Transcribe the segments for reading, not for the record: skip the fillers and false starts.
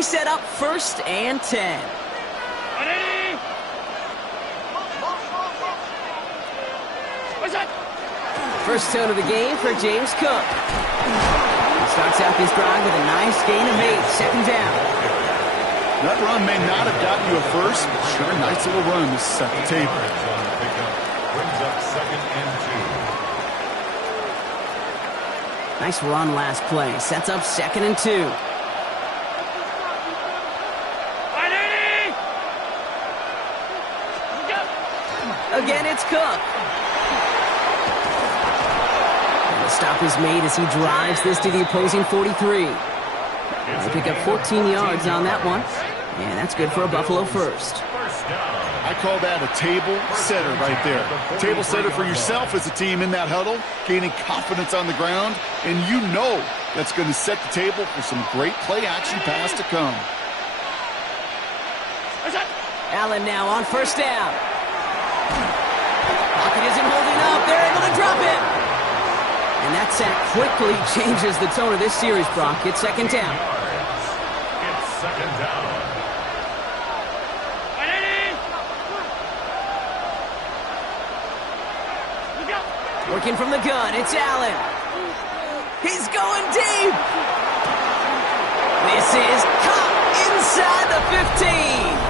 they set up 1st and 10. First tone of the game for James Cook. He starts out this drive with a nice gain of 8, 2nd down. That run may not have gotten you a first, but sure, nice little run to set the table. Brings up 2nd and 2. Nice run last play. Sets up 2nd and 2. Again, it's Cook. And the stop is made as he drives this to the opposing 43. They pick up 14 yards on that one. And that's good for a Buffalo first. I call that a table setter right there. Table setter for yourself as a team in that huddle, gaining confidence on the ground, and you know that's going to set the table for some great play-action pass to come. Allen now on 1st down. Pocket isn't holding up. They're able to drop it. And that sack quickly changes the tone of this series, Brock. It's 2nd down. It's 2nd down. Working from the gun, it's Allen. He's going deep. This is caught inside the 15.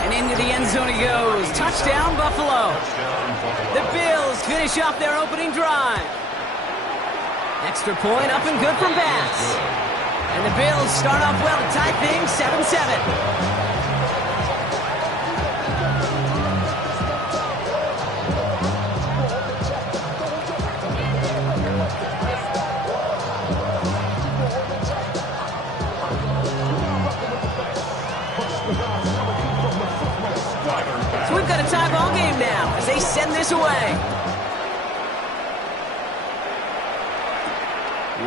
And into the end zone he goes. Touchdown, Buffalo. The Bills finish off their opening drive. Extra point up and good from Bass. And the Bills start off well to tie things 7-7. So we've got a tie ball game now as they send this away.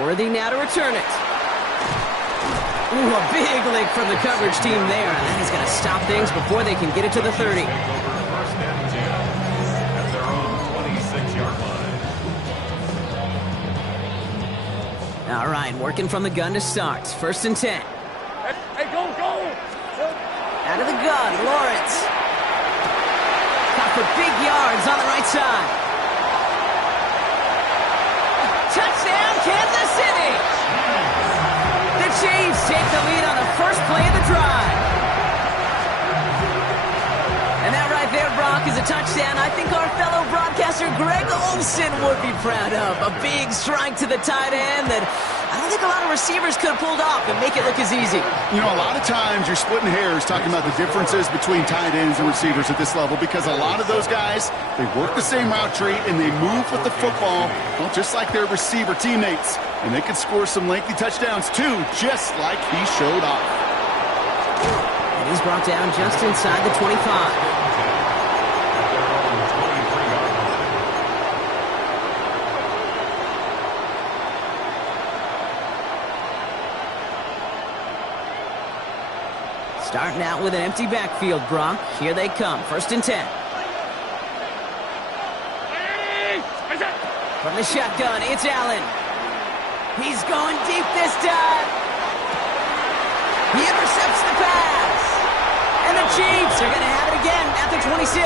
Worthy now to return it. Ooh, a big lick from the coverage team there. And that is going to stop things before they can get it to the 30. 1st and 10 at their own 26-yard line. All right, working from the gun to start. 1st and 10. Hey, go! Out of the gun, Lawrence. Caught for big yards on the right side. Touchdown, Kansas City! The Chiefs take the lead on the first play of the drive. And that right there, Brock, is a touchdown I think our fellow broadcaster Greg Olsen would be proud of. A big strike to the tight end that I don't think a lot of receivers could have pulled off and make it look as easy. You know, a lot of times you're splitting hairs talking about the differences between tight ends and receivers at this level because a lot of those guys, they work the same route tree and they move with the football, well, just like their receiver teammates. And they can score some lengthy touchdowns too, just like he showed off. And he's brought down just inside the 25. Starting out with an empty backfield, Brock. Here they come. 1st and 10. From the shotgun, it's Allen. He's going deep this time. He intercepts the pass. And the Chiefs are going to have it again at the 26.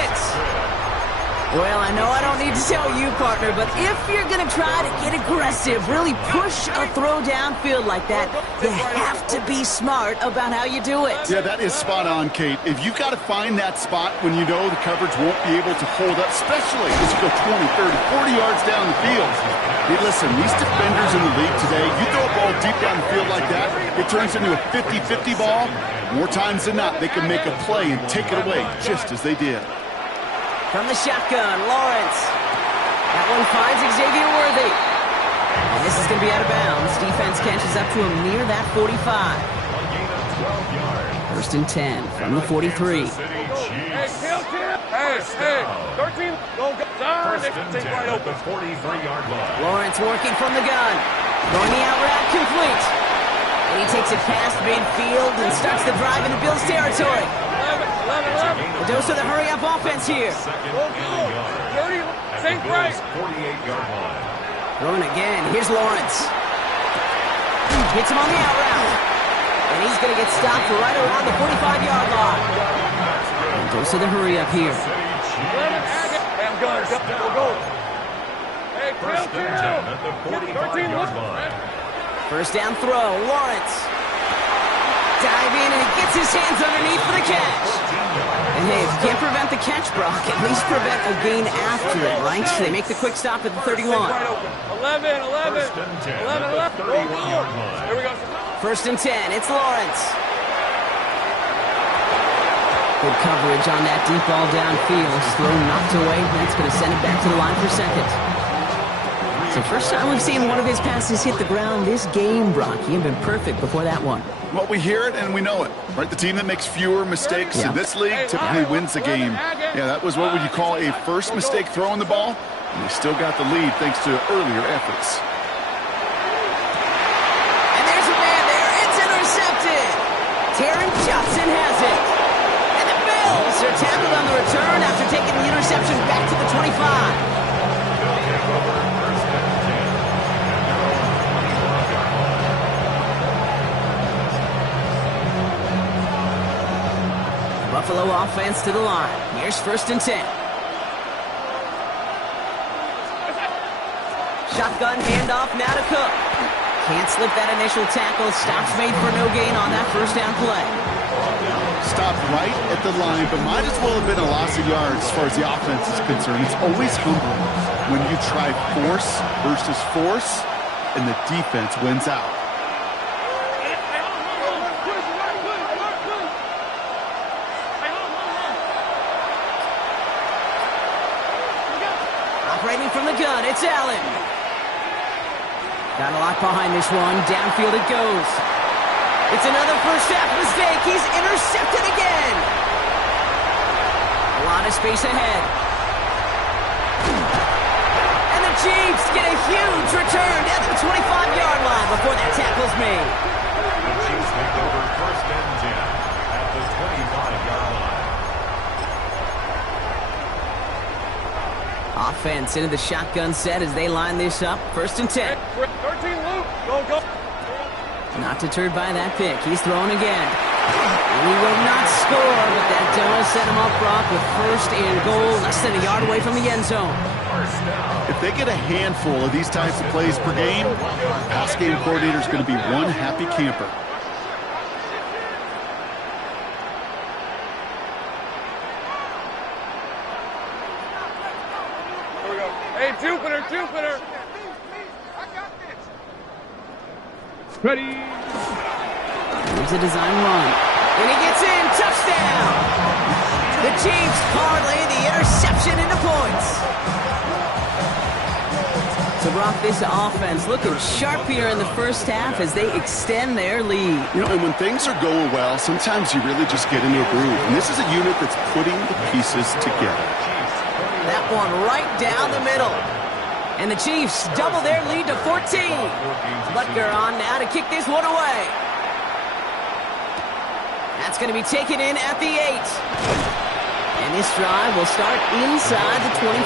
Well, I know I don't need to tell you, partner, but if you're going to try to get aggressive, really push a throw downfield like that, you have to be smart about how you do it. Yeah, that is spot on, Kate. If you've got to find that spot when you know the coverage won't be able to hold up, especially as you go 20, 30, 40 yards down the field. Hey, listen, these defenders in the league today, you throw a ball deep down the field like that, it turns into a 50-50 ball. More times than not, they can make a play and take it away just as they did. From the shotgun, Lawrence. That one finds Xavier Worthy. And this is going to be out of bounds. Defense catches up to him near that 45. 1st and 10 from the 43. Hey, 13, go. First and 10 right open. 43-yard line. Lawrence working from the gun. Going the out route complete. And he takes it past midfield and starts the drive into Bills territory. A dose of the hurry-up offense here. Dirty, think right. 48-yard line. Throwing again. Here's Lawrence. Hits him on the out route. And he's going to get stopped right around the 45-yard line. And goes to the hurry up here. Hey, I'm going. Go. Hey, First and 10 at the 45-yard line. First down throw, Lawrence. Dive in, and he gets his hands underneath for the catch. And hey, if you can't prevent the catch, Brock, at least prevent a gain after it, right? So they make the quick stop at the 31. 11. First and 10 at the 31-yard line. Here we go. First and 10, it's Lawrence. Good coverage on that deep ball downfield. Throw knocked away. That's going to send it back to the line for second. So first time we've seen one of his passes hit the ground this game, Brock. He had been perfect before that one. Well, we hear it and we know it, right? The team that makes fewer mistakes in this league typically wins the game. Yeah, that was what would you call a first mistake throwing the ball, and they still got the lead thanks to earlier efforts. And there's a man there. It's intercepted. Taron Johnson has it. And the Bills are tackled on the return after taking the interception back to the 25. Buffalo offense to the line. Here's first and 10. Shotgun handoff now to Cook. Can't slip that initial tackle. Stops made for no gain on that first down play. Stopped right at the line, but might as well have been a loss of yards as far as the offense is concerned. It's always humbling when you try force versus force, and the defense wins out. Operating from the gun, it's Allen. Got a lot behind this one. Downfield it goes. It's another first half mistake. He's intercepted again. A lot of space ahead. And the Chiefs get a huge return down to the 25-yard line before that tackle's made. The Chiefs take over first and 10 at the 25-yard line. Offense into the shotgun set as they line this up. First and 10. 13, Luke. Go. Not deterred by that pick. He's throwing again. He will not score, but that does set him up, Brock, with first and goal, less than a yard away from the end zone. If they get a handful of these types of plays per game, pass game coordinator is going to be one happy camper. Here we go. Hey, Jupiter. Ready. Here's a design run. And he gets in. Touchdown. The Chiefs parlay the interception into points. So, Brock, this offense looking sharp here in the first half as they extend their lead. You know, and when things are going well, sometimes you really just get into a groove. And this is a unit that's putting the pieces together. That one right down the middle. And the Chiefs double their lead to 14. Butker on now to kick this one away. That's going to be taken in at the 8. And this drive will start inside the 25.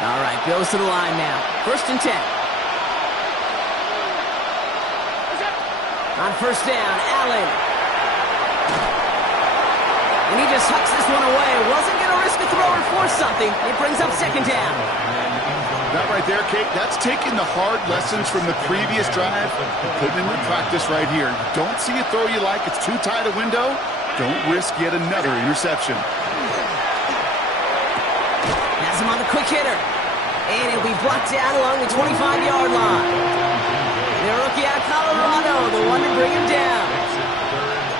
All right, goes to the line now. First and 10. On first down, Allen. And he just hucks this one away. Wasn't going to risk a throw or force something. It brings up second down. That right there, Kate, that's taking the hard lessons from the previous drive and putting them in practice right here. You don't see a throw you like, it's too tight a window, don't risk yet another interception. Has him on the quick hitter. And he'll be blocked down along the 25-yard line. The rookie out of Colorado, the one to bring him down.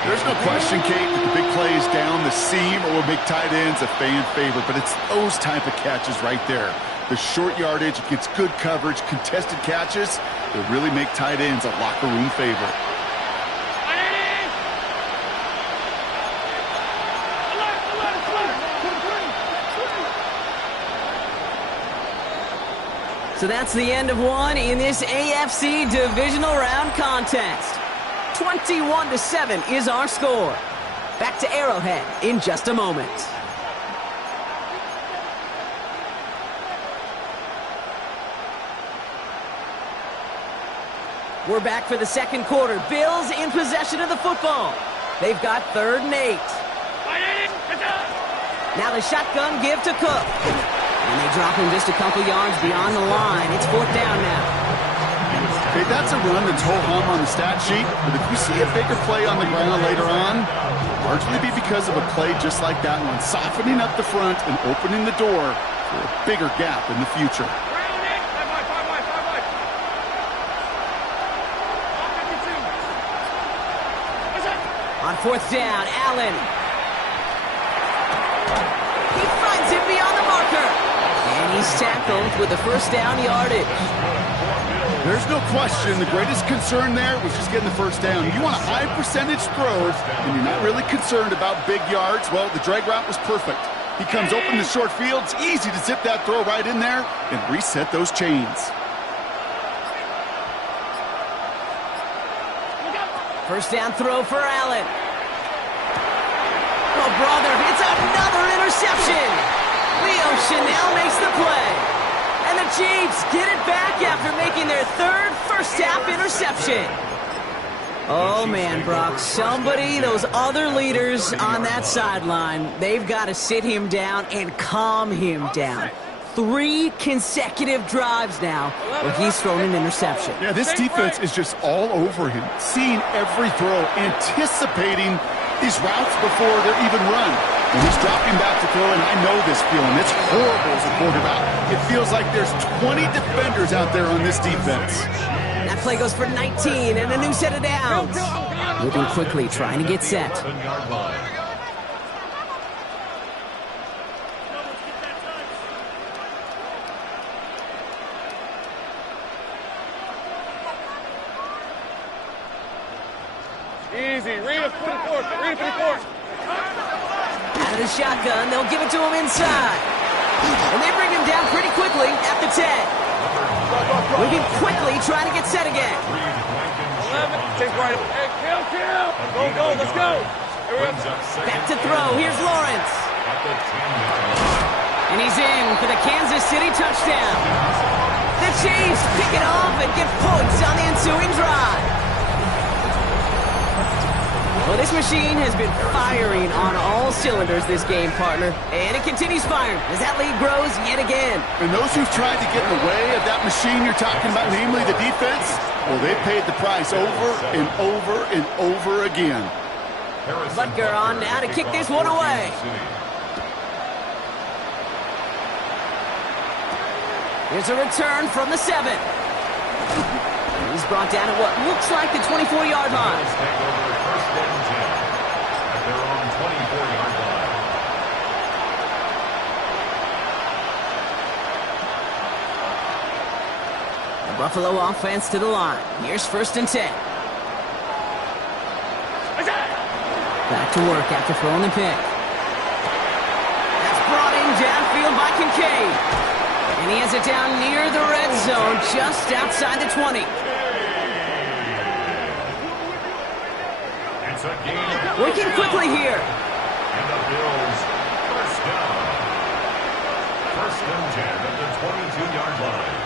There's no question, Kate, that the big plays down the seam or will make tight ends a fan favorite, but it's those type of catches right there. The short yardage gets good coverage, contested catches that really make tight ends a locker room favorite. So that's the end of one in this AFC divisional round contest. 21-7 is our score. Back to Arrowhead in just a moment. We're back for the second quarter. Bills in possession of the football. They've got 3rd and 8. Now the shotgun give to Cook. And they drop him just a couple yards beyond the line. It's 4th down now. Okay, that's a run that's ho-hum on the stat sheet, but if you see a bigger play on the ground later on, largely be because of a play just like that one, softening up the front and opening the door for a bigger gap in the future. On 4th down, Allen. He finds him beyond the marker. And he's tackled with the 1st down yardage. There's no question the greatest concern there was just getting the 1st down. You want a high percentage throw, and you're not really concerned about big yards. Well, the drag route was perfect. He comes open to short field. It's easy to zip that throw right in there and reset those chains. 1st down throw for Allen. Oh, brother, it's another interception. Leo Chanel makes the play. And the Chiefs get it back after making their 3rd first-half interception. Oh, man, Brock, those other leaders on that sideline, they've got to sit him down and calm him down. 3 consecutive drives now where he's thrown an interception. Yeah, this defense is just all over him, seeing every throw, anticipating these routes before they're even run. When he's dropping back to throw, and I know this feeling, it's horrible as a quarterback. It feels like there's 20 defenders out there on this defense. That play goes for 19 and a new set of downs. Moving quickly, trying to get set. Easy. Read it 54. Read it 54. Out of the shotgun, they'll give it to him inside. And they bring him down pretty quickly at the 10. Moving quickly, trying to get set again. 11. Take right. Hey, kill. Go, let's go. Back to throw. Here's Lawrence. And he's in for the Kansas City touchdown. The Chiefs pick it off and get points on the ensuing drive. Well, this machine has been firing on all cylinders this game, partner. And it continues firing as that lead grows yet again. And those who've tried to get in the way of that machine you're talking about, namely the defense, well, they paid the price over and over and over again. Butker on now to kick this one away. Here's a return from the 7. He's brought down at what looks like the 24-yard line. The Buffalo offense to the line. Here's 1st and 10. Back to work after throwing the pick. That's brought in downfield by Kincaid. And he has it down near the red zone, just outside the 20. Working quickly here. And the Bills, 1st down. 1st and 10 at the 22-yard line.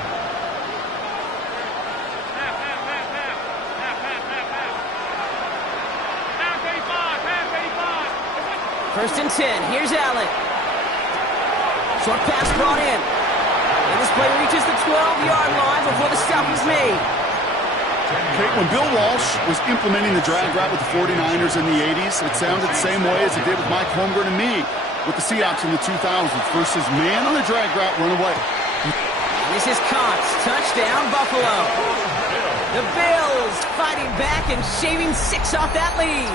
First and 10. Here's Allen. Short pass brought in. And this play reaches the 12-yard line before the stop is made. Okay, when Bill Walsh was implementing the drag route with the 49ers in the 80s, it sounded the same way as it did with Mike Holmgren and me with the Seahawks in the 2000s versus man on the drag route, run away. This is caught. Touchdown, Buffalo. The Bills fighting back and shaving 6 off that lead.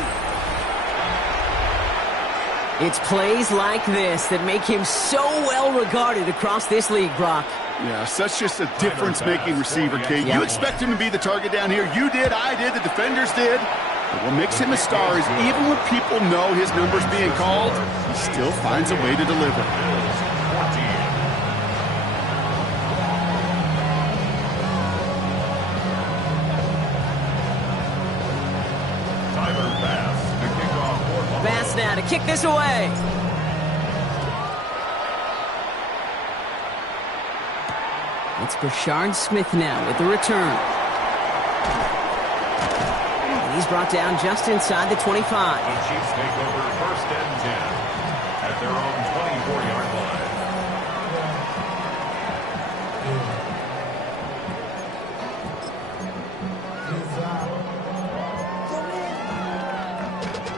It's plays like this that make him so well regarded across this league, Brock. Yeah, such just a difference-making receiver, Kate. You expect him to be the target down here. You did, I did, the defenders did. But what makes him a star is even when people know his number's being called, he still finds a way to deliver. Bass now to kick this away. It's Brashard Smith now with the return. And he's brought down just inside the 25. The Chiefs take over 1st and 10 at their own 24-yard line.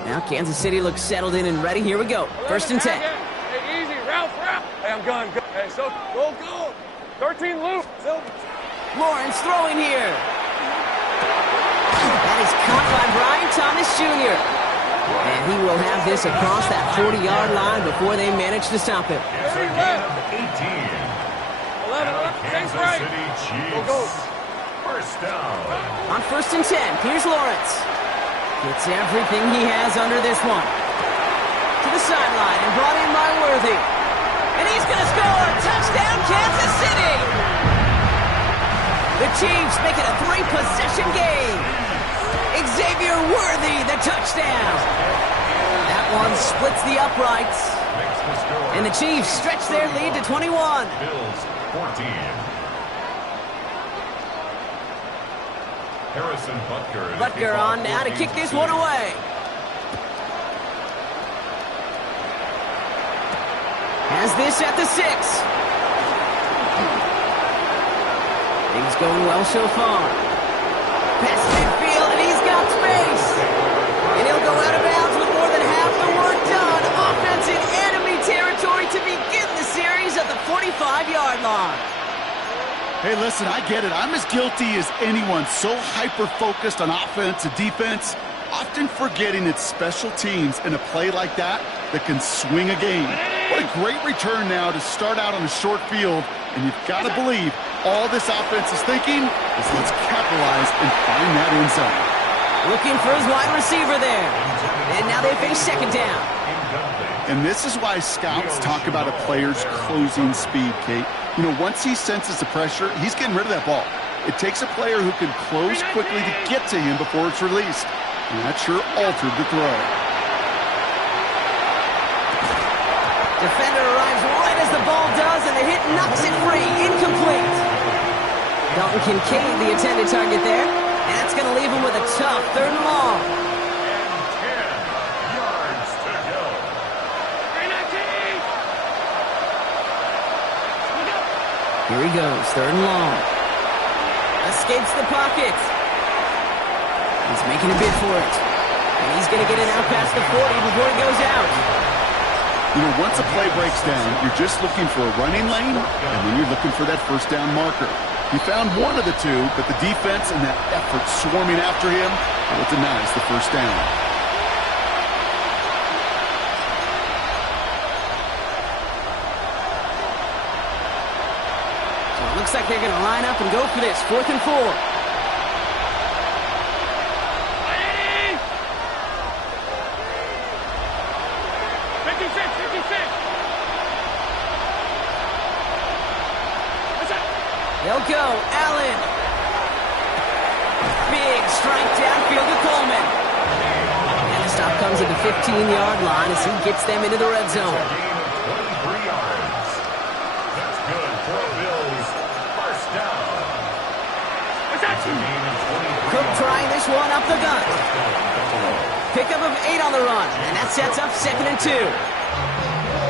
Now Kansas City looks settled in and ready. Here we go. 1st and 10. Hey, easy. Ralph. Hey, I'm going. Hey, so go. 13 loop. Lawrence throwing here. That is caught by Brian Thomas Jr. And he will have this across that 40-yard line before they manage to stop him. It's a gain of 18. 11. Kansas City Chiefs. Go. 1st down. On 1st and 10, here's Lawrence. Gets everything he has under this one. To the sideline and brought in by Worthy. And he's going to score! Touchdown, Kansas City! The Chiefs make it a 3-possession game. Xavier Worthy, the touchdown. That one splits the uprights. And the Chiefs stretch their lead to 21. Bills 14. Harrison Butker. Butker on now to kick this one away. Has this at the 6. Things going well so far. Pass midfield, and he's got space. And he'll go out of bounds with more than half the work done. Offense in enemy territory to begin the series at the 45-yard line. Hey, listen, I get it. I'm as guilty as anyone. So hyper-focused on offense and defense, often forgetting it's special teams in a play like that can swing a game. What a great return now to start out on a short field, and you've got to believe all this offense is thinking is let's capitalize and find that end zone. Looking for his wide receiver there. And now they face 2nd down. And this is why scouts talk about a player's closing speed, Kate. You know, once he senses the pressure, he's getting rid of that ball. It takes a player who can close quickly to get to him before it's released. And that sure altered the throw. Defender arrives right as the ball does, and the hit knocks it free. Incomplete. Dalton Kincaid, the intended target there. And that's going to leave him with a tough 3rd and long. And 10 yards to go. Here he goes, 3rd and long. Escapes the pocket. He's making a bid for it. And he's going to get it out past the 40 before he goes out. You know, once a play breaks down, you're just looking for a running lane, and then you're looking for that 1st down marker. He found one of the two, but the defense and that effort swarming after him, well, it denies the 1st down. So it looks like they're going to line up and go for this. 4th and 4. 56. They'll go. Allen. Big strike downfield to Coleman. And the stop comes at the 15-yard line as he gets them into the red zone. Gain of 23 yards. That's good for Bills. 1st down. Cook trying this one up the gut. Pickup of 8 on the run, and that sets up 2nd and 2.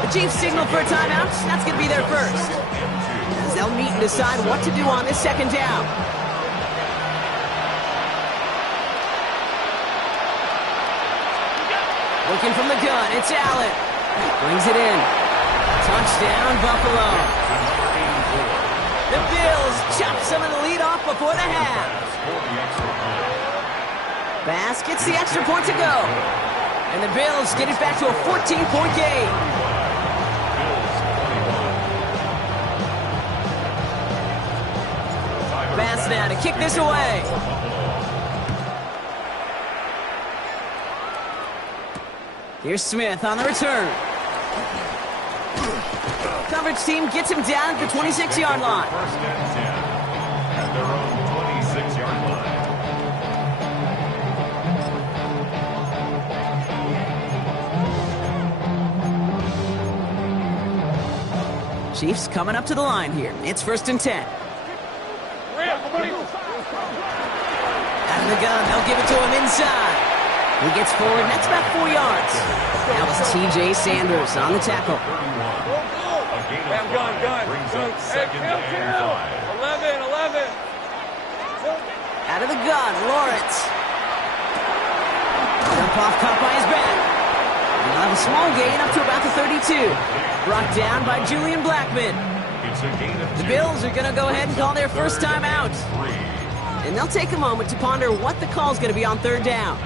The Chiefs signal for a timeout. That's going to be their first. As they'll meet and decide what to do on this 2nd down. Looking from the gun, it's Allen. Brings it in. Touchdown, Buffalo. The Bills chop some of the lead off before the half. Bass gets the extra point to go. And the Bills get it back to a 14-point game. Bass now to kick this away. Here's Smith on the return. Coverage team gets him down at the 26-yard line. 1st and 10 at their own 26-yard line. Chiefs coming up to the line here. It's 1st and 10. Out of the gun, they'll give it to him inside. He gets forward, and that's about 4 yards. That was T.J. Sanders on the tackle. Bam, gun. Hey, kill. 11. Out of the gun, Lawrence. Jump off, caught by his back. He'll have a small gain up to about the 32. Brought down by Julian Blackman. The Bills are going to go ahead and call their first time out. And they'll take a moment to ponder what the call is going to be on third down.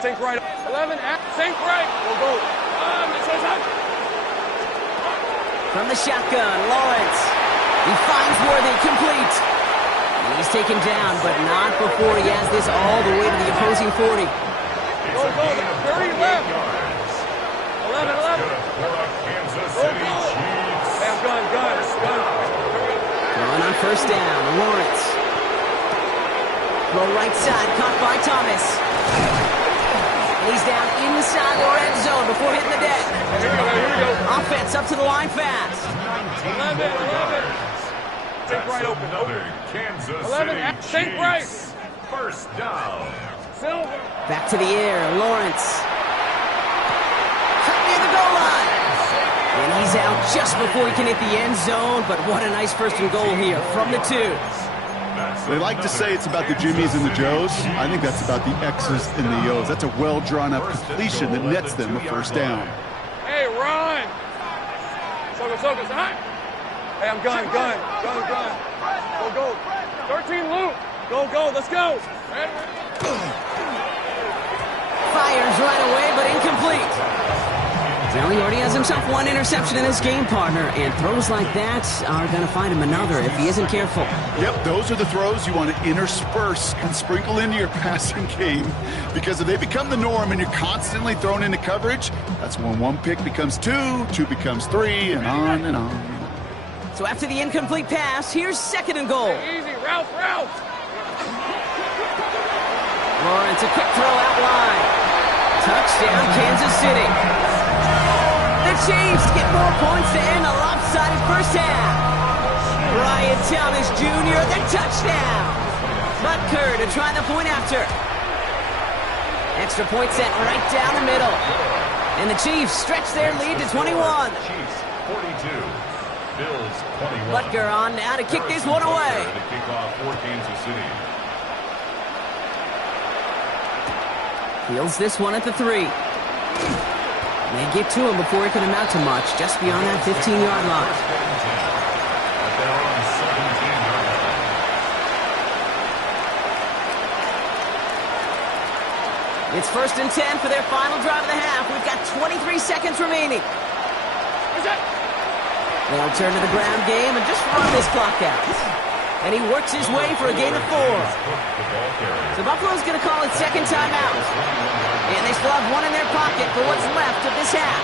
Think right. 11. Think right. Go. From the shotgun, Lawrence. He finds Worthy, complete. And he's taken down, but not before he has this all the way to the opposing 40. Go. 30 left. 11. Go. Bam, gun. Going on first down, Lawrence. Throw right side, caught by Thomas. And he's down inside the red zone before hitting the deck. Here we go. Offense up to the line fast. 11. Think right open. Another Kansas 11. City Think right. Chiefs. First down. Silver. Back to the air, Lawrence. Cut near the goal line. And he's out just before he can hit the end zone, but what a nice first and goal here from the 2. They like to say it's about the Jimmies and the Joes. I think that's about the X's and the O's. That's a well-drawn-up completion that nets them a first down. Hey, run. Focus. Hey, I'm gun. Go. 13 loop. Go. Let's go. Fires right away, but incomplete. Well, he already has himself one interception in this game, partner, and throws like that are going to find him another if he isn't careful. Yep, those are the throws you want to intersperse and sprinkle into your passing game, because if they become the norm and you're constantly thrown into coverage, that's when one pick becomes 2 becomes 3, and on and on. So after the incomplete pass, here's second and goal. Easy, route. Lawrence, a quick throw out wide. Touchdown, Kansas City. The Chiefs get more points to end a lopsided first half. Brian Thomas Jr., the touchdown. Butker to try the point after. Extra point sent right down the middle. And the Chiefs stretch their lead to 21. Chiefs 42. Bills 21. Butker on now to kick this one away. To kick off for Kansas City. Fields this one at the 3. They get to him before it can amount to much, just beyond that 15-yard line. It's 1st and 10 for their final drive of the half. We've got 23 seconds remaining. They'll turn to the ground game and just run this clock out. And he works his way for a gain of 4. So Buffalo's going to call it second timeout. And they still have one in their pocket for what's left of this half.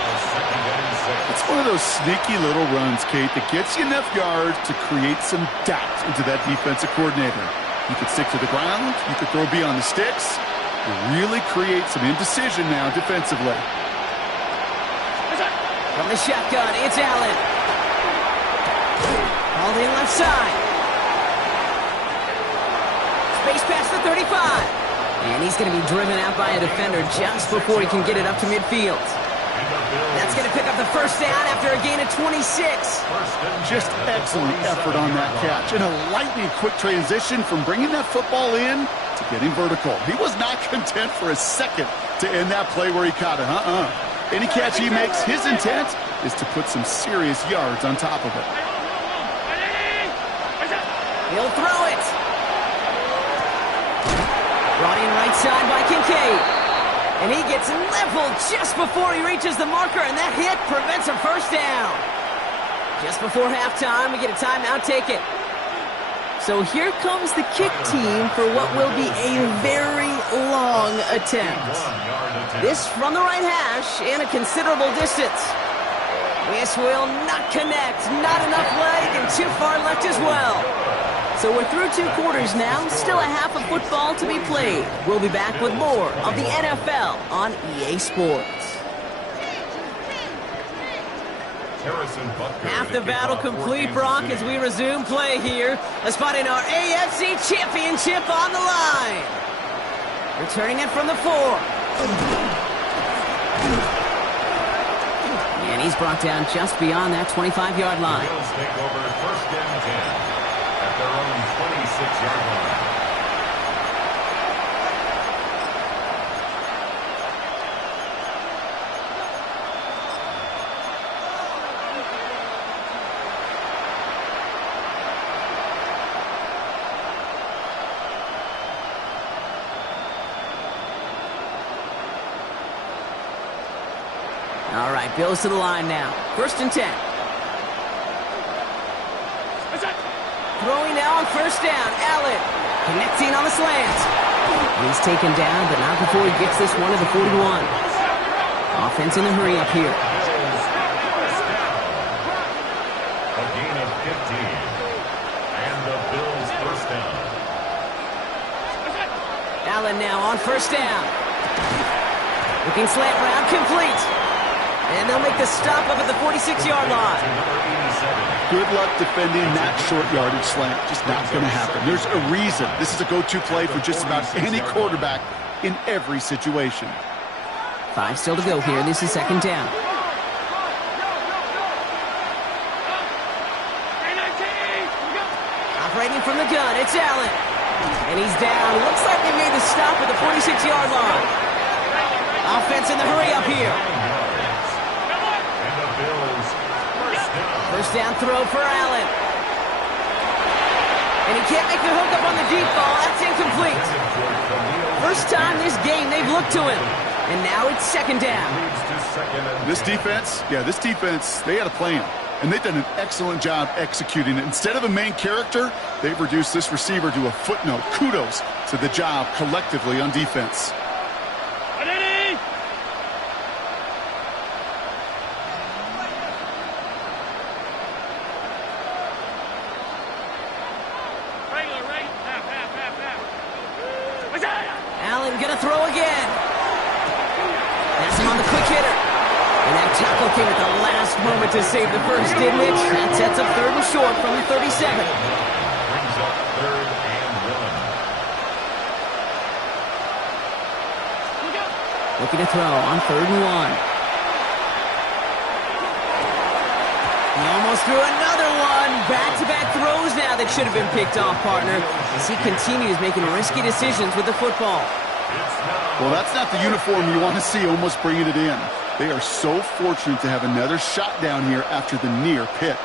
It's one of those sneaky little runs, Kate, that gets you enough yards to create some doubt into that defensive coordinator. You could stick to the ground. You could throw beyond the sticks. You really create some indecision now defensively. From the shotgun, it's Allen. Hauled in left side. Space past the 35. And he's going to be driven out by a defender just before he can get it up to midfield. That's going to pick up the first down after a gain of 26. Just excellent effort on that catch. And a lightning quick transition from bringing that football in to getting vertical. He was not content for a second to end that play where he caught it. Any catch he makes, his intent is to put some serious yards on top of it. He'll throw it. Brought in right side by Kincaid. And he gets leveled just before he reaches the marker, and that hit prevents a first down. Just before halftime, we get a timeout taken. So here comes the kick team for what will be a very long attempt. This from the right hash and a considerable distance. This will not connect. Not enough leg and too far left as well. So we're through 2 quarters now, still a half of football to be played. We'll be back with more of the NFL on EA Sports. Half the battle complete, Brock, as we resume play here. A spot in our AFC Championship on the line. Returning it from the 4. And he's brought down just beyond that 25-yard line. The Bills take over first and 10 at their own 26-yard line. All right, Bills to the line now. First and 10. Throwing now on first down. Allen connecting on the slant. He's taken down, but not before he gets this one to the 41. Offense in a hurry up here. A gain of 15. And the Bills first down. Allen now on first down. Looking slant route, complete. And they'll make the stop up at the 46-yard line. Good luck defending that short yardage slant. Just not going to happen. There's a reason. This is a go-to play for just about any quarterback in every situation. 5 still to go here. This is second down. Operating from the gun, it's Allen. And he's down. Looks like they made the stop at the 46-yard line. Offense in the hurry up here. First down throw for Allen. And he can't make the hook up on the deep ball. That's incomplete. First time this game they've looked to him. And now it's second down. This defense, they had a plan. And they've done an excellent job executing it. Instead of a main character, they've reduced this receiver to a footnote. Kudos to the job collectively on defense. Allen gonna throw again. That's him on the quick hitter. And that tackle came at the last moment to save the first, didn't it? That sets up third and short from the 37. Brings up third and 1. Looking to throw on third and 1. He almost threw another one. Back-to-back throws now that should have been picked off, partner, as he continues making risky decisions with the football. Well, that's not the uniform you want to see almost bringing it in. They are so fortunate to have another shot down here after the near pick.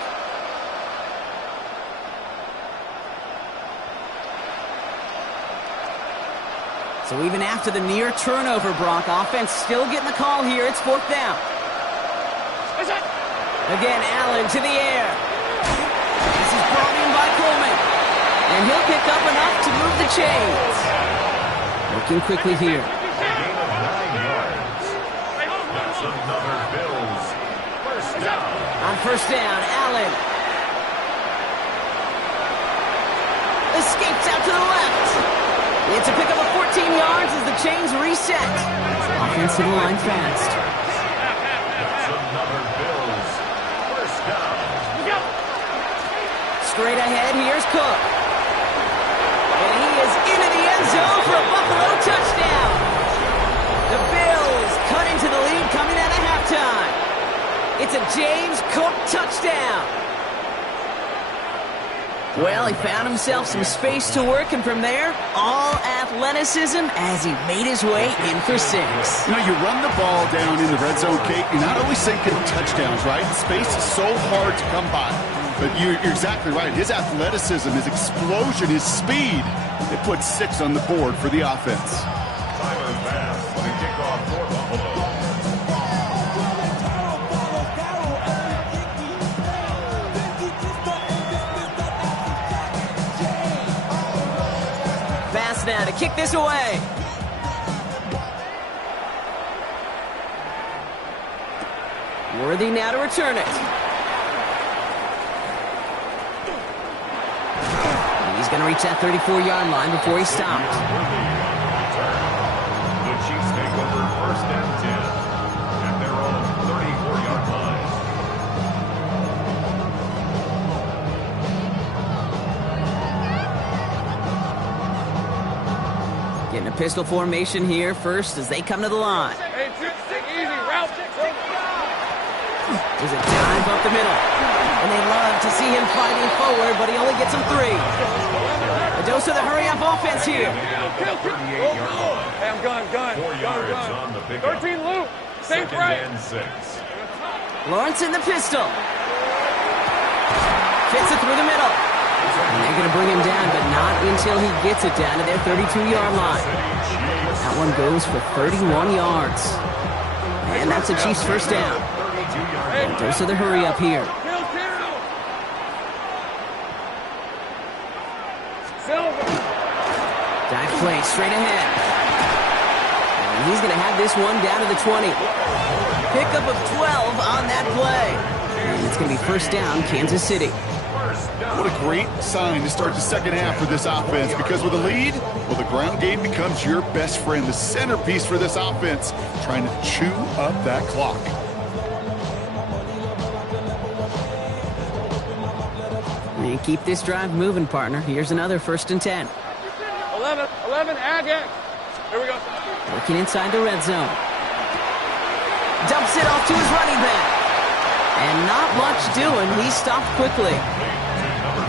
So even after the near turnover, Brock, offense still getting the call here. It's fourth down. Again, Allen to the air. This is brought in by Coleman. And he'll pick up enough to move the chains. Looking quickly here. Gain of 9 yards. That's another Bills first down. On first down, Allen. Escapes out to the left. It's a pickup of 14 yards as the chains reset. Offensive line fast. That's another Bills first down. Straight ahead, here's Cook. And he is into the end zone for a Buffalo touchdown. The Bills cut into the lead coming out of halftime. It's a James Cook touchdown. Well, he found himself some space to work, and from there, all athleticism as he made his way in for 6. You know, you run the ball down in the red zone, Kate, you're not only sinking touchdowns, right? Space is so hard to come by. But you're exactly right. His athleticism, his explosion, his speed, it puts 6 on the board for the offense. Tyler Bass, the kickoff for Buffalo. Bass now to kick this away. Worthy now to return it. He's going to reach that 34-yard line before he stops. The Chiefs take over first and 10 at their own 34-yard line. In a pistol formation here first as they come to the line. Hey, stick easy, route. There's a dive up the middle. And they love to see him fighting forward, but he only gets them 3. A dose of the hurry-up offense here. Hey, I'm gun. 4 yards on the pickup. 13 loop. Same Second right. and 6. Lawrence in the pistol. Fits it through the middle. And they're going to bring him down, but not until he gets it down to their 32-yard line. That one goes for 31 yards. And that's a Chiefs first down. Dose of the hurry-up here. Dive play straight ahead. And he's going to have this one down to the 20. Pickup of 12 on that play. And it's going to be first down, Kansas City. What a great sign to start the second half for this offense, because with a lead, well, the ground game becomes your best friend, the centerpiece for this offense, trying to chew up that clock. And keep this drive moving, partner. Here's another 1st and 10. 11, add it. Here we go. Working inside the red zone. Dumps it off to his running back. And not much doing. He stopped quickly.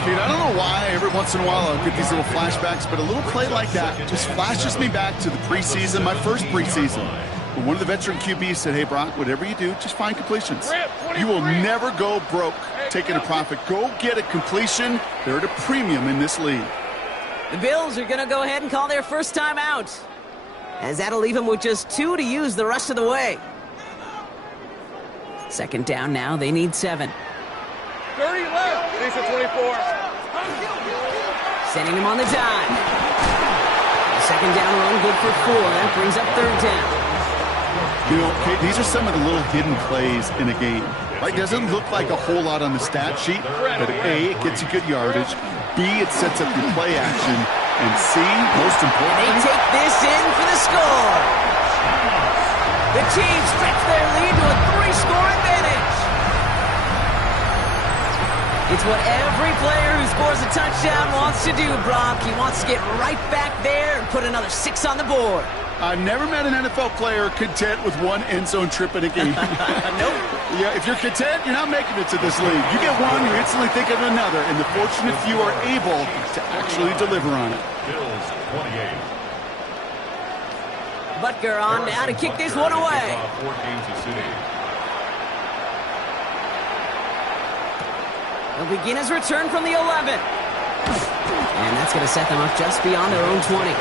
Kate, I don't know why every once in a while I'll get these little flashbacks, but a little play like that just flashes me back to the preseason, my first preseason. When one of the veteran QBs said, hey, Brock, whatever you do, just find completions. You will never go broke taking a profit. Go get a completion. They're at a premium in this league. The Bills are going to go ahead and call their first time out, as that'll leave them with just 2 to use the rest of the way. Second down now. They need 7. 30 left. These are 24. Sending him on the dime. Second down run, good for 4. That brings up 3rd down. You know, Kate, these are some of the little hidden plays in a game. Right? Doesn't look like a whole lot on the stat sheet, but A, it gets you good yardage. B, it sets up your play action. And C, most importantly, they take this in for the score. The Chiefs stretch their lead to a 3-score advantage. It's what every player who scores a touchdown wants to do, Brock. He wants to get right back there and put another 6 on the board. I've never met an NFL player content with one end zone trip in a game. Nope. Yeah, if you're content, you're not making it to this league. You get one, you instantly think of another, and the fortunate few are able to actually deliver on it. Bills 28. Butker on now to kick this one away. He'll begin his return from the 11. And that's going to set them up just beyond their own 20.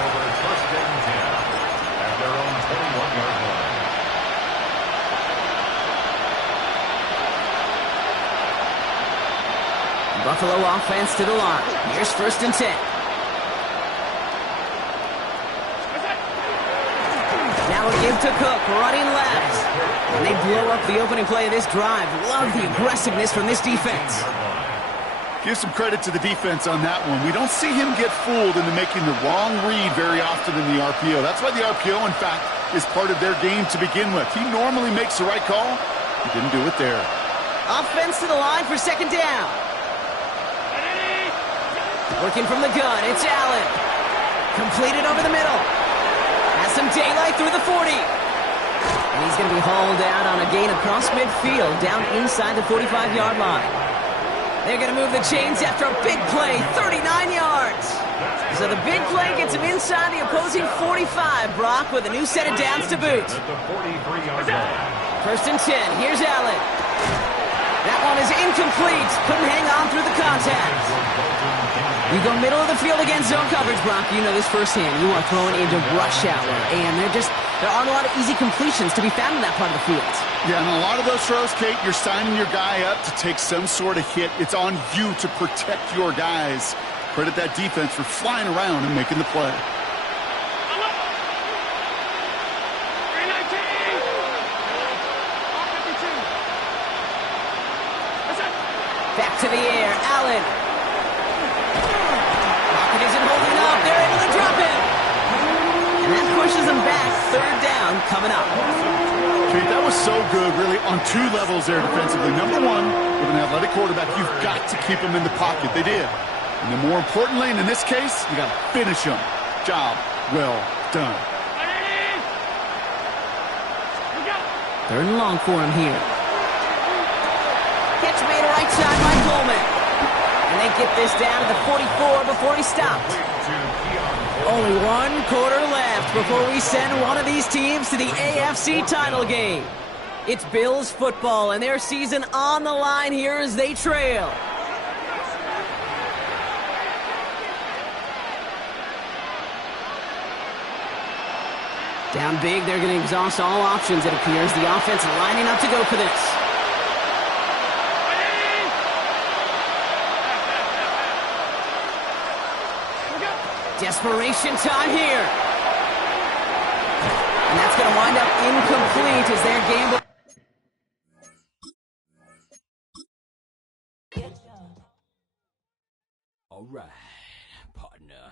Buffalo offense to the line. Here's 1st and 10. Now a give to Cook, running left. And they blow up the opening play of this drive. Love the aggressiveness from this defense. Give some credit to the defense on that one. We don't see him get fooled into making the wrong read very often in the RPO. That's why the RPO, in fact, is part of their game to begin with. He normally makes the right call. He didn't do it there. Offense to the line for 2nd down. Working from the gun, it's Allen. Completed over the middle. Has some daylight through the 40. And he's going to be hauled out on a gain across midfield, down inside the 45-yard line. They're going to move the chains after a big play, 39 yards. So the big play gets him inside the opposing 45, Brock, with a new set of downs to boot. 1st and 10, here's Allen. That one is incomplete. Couldn't hang on through the contact. You go middle of the field against zone coverage, Brock. You know this firsthand. You are throwing into rush hour, and there aren't a lot of easy completions to be found in that part of the field. Yeah, and a lot of those throws, Kate, you're signing your guy up to take some sort of hit. It's on you to protect your guys. Credit that defense for flying around and making the play. Back to the air, Allen. Pocket isn't holding up. They're able to drop him. And that pushes them back. 3rd down coming up. Okay, that was so good, really, on 2 levels there defensively. Number 1, with an athletic quarterback, you've got to keep him in the pocket. They did. And then more importantly, and in this case, you got to finish him. Job well done. Third and long for him here. Catch made right side by Coleman. And they get this down to the 44 before he stopped. Only 1 quarter left before we send one of these teams to the AFC title game. It's Bills football and their season on the line here as they trail. Down big, they're going to exhaust all options, it appears. The offense lining up to go for this. Desperation time here. And that's going to wind up incomplete as their game... All right, partner.